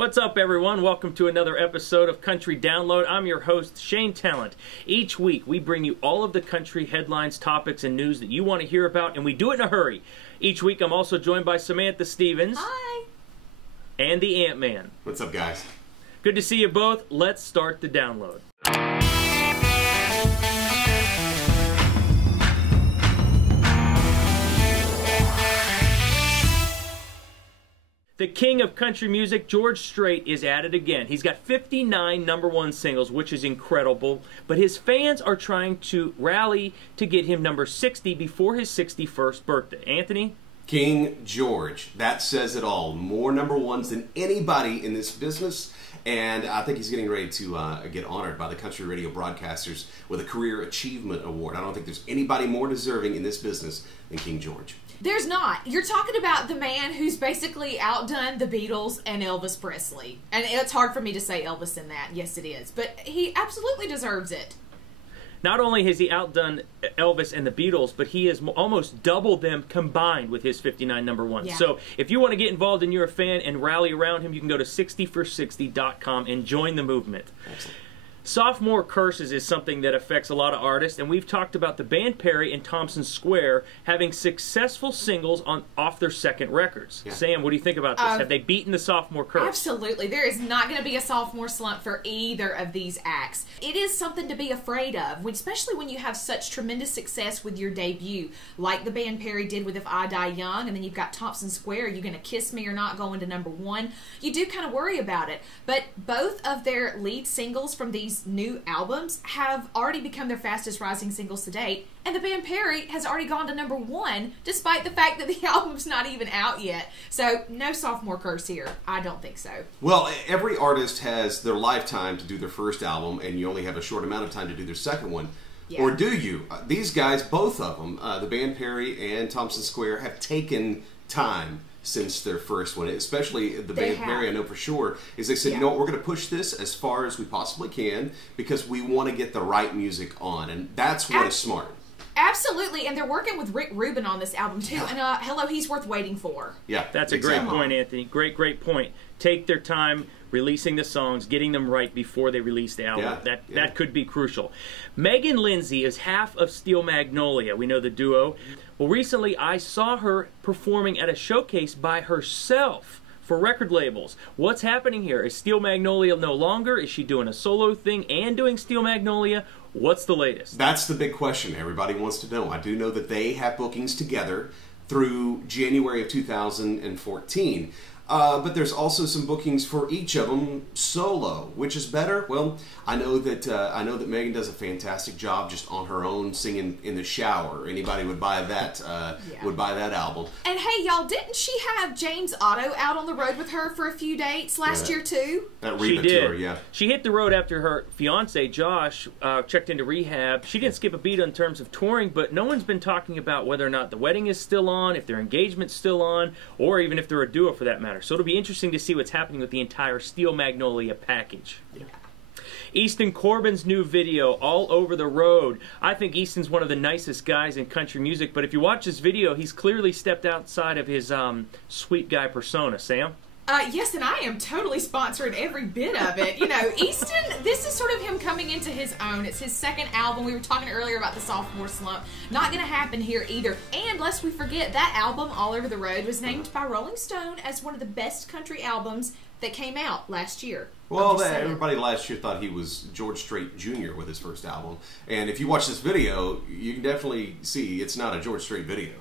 What's up, everyone? Welcome to another episode of Country Download. I'm your host, Shane Talent. Each week, we bring you all of the country headlines, topics, and news that you want to hear about, and we do it in a hurry. Each week, I'm also joined by Samantha Stevens. Hi. And the Ant-Man. What's up, guys? Good to see you both. Let's start the download. The king of country music, George Strait, is at it again. He's got 59 #1 singles, which is incredible, but his fans are trying to rally to get him number 60 before his 61st birthday. Anthony? King George. That says it all. More #1s than anybody in this business, and I think he's getting ready to get honored by the country radio broadcasters with a Career Achievement Award. I don't think there's anybody more deserving in this business than King George. There's not. You're talking about the man who's basically outdone the Beatles and Elvis Presley. And it's hard for me to say Elvis in that. Yes, it is. But he absolutely deserves it. Not only has he outdone Elvis and the Beatles, but he has almost doubled them combined with his 59 #1s. Yeah. So if you want to get involved and you're a fan and rally around him, you can go to 60for60.com and join the movement. Excellent. Sophomore curses is something that affects a lot of artists, and we've talked about the band Perry and Thompson Square having successful singles off their second records. Yeah. Sam, what do you think about this? Have they beaten the sophomore curse? Absolutely. There is not going to be a sophomore slump for either of these acts. It is something to be afraid of, especially when you have such tremendous success with your debut, like the band Perry did with If I Die Young, and then you've got Thompson Square, You're Gonna Kiss Me or Not going to #1. You do kind of worry about it, but both of their lead singles from these new albums have already become their fastest rising singles to date, and the band Perry has already gone to #1 despite the fact that the album's not even out yet. So no sophomore curse here. I don't think so. Well, every artist has their lifetime to do their first album, and you only have a short amount of time to do their second one. Yeah. Or do you? These guys, both of them, the band Perry and Thompson Square, have taken time since their first one, especially the band Perry, I know for sure, is they said, you know what, we're going to push this as far as we possibly can because we want to get the right music on, and that's what is smart. Absolutely, and they're working with Rick Rubin on this album too, and hello, he's worth waiting for. Yeah, that's a great point, Anthony. Great point. Take their time releasing the songs, getting them right before they release the album. That could be crucial. Megan Lindsay is half of Steel Magnolia. We know the duo. Well, recently I saw her performing at a showcase by herself for record labels. What's happening here? Is Steel Magnolia no longer? Is she doing a solo thing and doing Steel Magnolia? What's the latest? That's the big question everybody wants to know. I do know that they have bookings together through January of 2014. But there's also some bookings for each of them solo. Which is better? Well, I know that Megan does a fantastic job just on her own singing in the shower. Anybody would buy that would buy that album. And hey, y'all, didn't she have James Otto out on the road with her for a few dates last year too? That rehab tour, yeah. She hit the road after her fiance Josh checked into rehab. She didn't skip a beat in terms of touring, but no one's been talking about whether or not the wedding is still on, if their engagement's still on, or even if they're a duo for that matter. So it'll be interesting to see what's happening with the entire Steel Magnolia package. Yeah. Easton Corbin's new video, All Over the Road. I think Easton's one of the nicest guys in country music, but if you watch this video, he's clearly stepped outside of his sweet guy persona. Sam? Yes, and I am totally sponsoring every bit of it. You know, Easton, this is sort of him coming into his own. It's his second album. We were talking earlier about the sophomore slump. Not going to happen here either. And lest we forget, that album, All Over the Road, was named by Rolling Stone as one of the best country albums that came out last year. Well, everybody last year thought he was George Strait Jr. with his first album. And if you watch this video, you can definitely see it's not a George Strait video.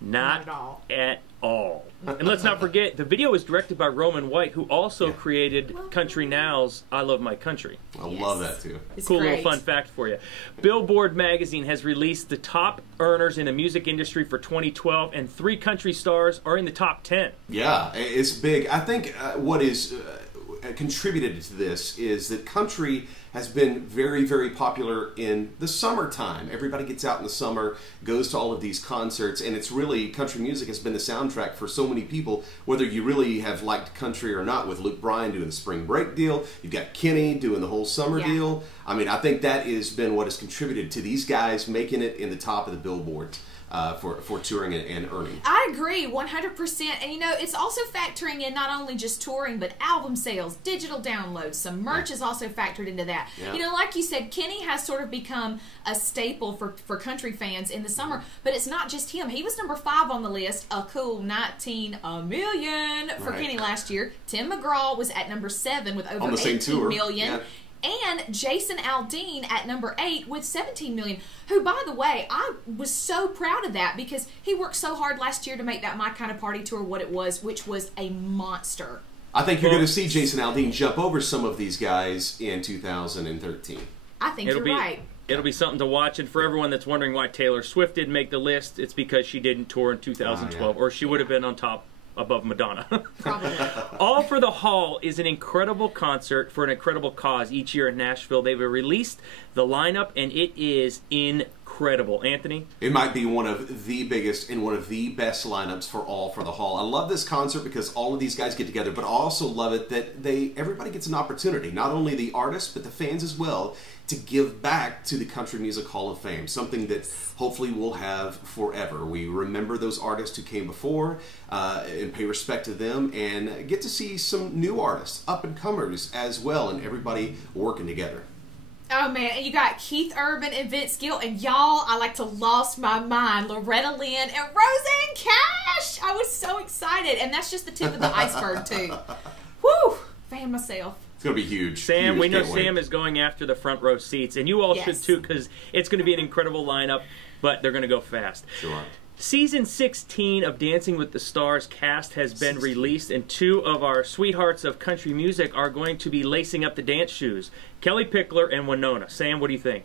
Not at all. And let's not forget, the video was directed by Roman White, who also created Country Now's I Love My Country. I love that, too. It's cool great. Little fun fact for you. Billboard magazine has released the top earners in the music industry for 2012, and 3 country stars are in the top 10. Yeah, it's big. I think what is contributed to this is that country has been very, very popular in the summertime. Everybody gets out in the summer, goes to all of these concerts, and it's really, country music has been the soundtrack for so many people, whether you really have liked country or not, with Luke Bryan doing the spring break deal, you've got Kenny doing the whole summer deal. I mean, I think that has been what has contributed to these guys making it in the top of the Billboard. for touring and earning. I agree 100%. And you know, it's also factoring in not only just touring, but album sales, digital downloads. Some merch is also factored into that. Yeah. You know, like you said, Kenny has sort of become a staple for country fans in the summer. But it's not just him. He was number 5 on the list, a cool 19 million for Kenny last year. Tim McGraw was at number 7 with over 18 million. Yeah. And Jason Aldean at number 8 with 17 million, who, by the way, I was so proud of that because he worked so hard last year to make that My Kind of Party tour what it was, which was a monster. I think you're going to see Jason Aldean jump over some of these guys in 2013. I think you're right. It'll be something to watch, and for everyone that's wondering why Taylor Swift didn't make the list, it's because she didn't tour in 2012, or she would have been on top above Madonna. Probably. All for the Hall is an incredible concert for an incredible cause each year in Nashville. They've released the lineup, and it is incredible. Anthony? It might be one of the biggest and one of the best lineups for All for the Hall. I love this concert because all of these guys get together, but I also love it that everybody gets an opportunity, not only the artists, but the fans as well, to give back to the Country Music Hall of Fame, something that hopefully we'll have forever. We remember those artists who came before and pay respect to them and get to see some new artists, up-and-comers as well, and everybody working together. Oh, man, and you got Keith Urban and Vince Gill, and y'all, I like to lost my mind, Loretta Lynn and Roseanne Cash. I was so excited, and that's just the tip of the iceberg, too. Woo! Fan myself. It's going to be huge. Sam, huge. we know Can't wait. Sam is going after the front row seats, and you all should too, because it's going to be an incredible lineup, but they're going to go fast. Sure. Season 16 of Dancing with the Stars cast has been released, and 2 of our sweethearts of country music are going to be lacing up the dance shoes. Kelly Pickler and Winona. Sam, what do you think?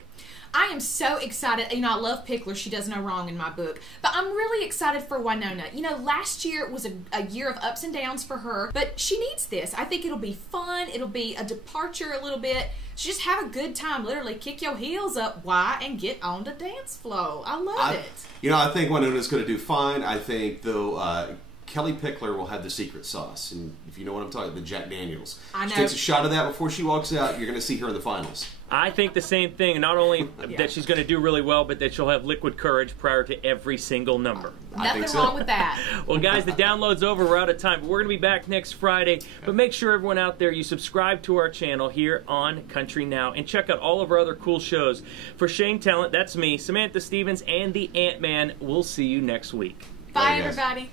I am so excited. You know, I love Pickler. She does no wrong in my book. But I'm really excited for Winona. You know, last year was a year of ups and downs for her, but she needs this. I think it'll be fun. It'll be a departure a little bit. So just have a good time. Literally kick your heels up, and get on the dance floor. I love it. You know, I think Winona's going to do fine. I think, though, Kelly Pickler will have the secret sauce. And if you know what I'm talking about, the Jack Daniels. I know. She takes a shot of that before she walks out. You're going to see her in the finals. I think the same thing. Not only that she's going to do really well, but that she'll have liquid courage prior to every single number. Nothing wrong with that. Well, guys, the download's over. We're out of time. But we're going to be back next Friday. But make sure everyone out there, you subscribe to our channel here on Country Now. And check out all of our other cool shows. For Shane Talent, that's me, Samantha Stevens, and the Ant-Man. We'll see you next week. Bye, everybody.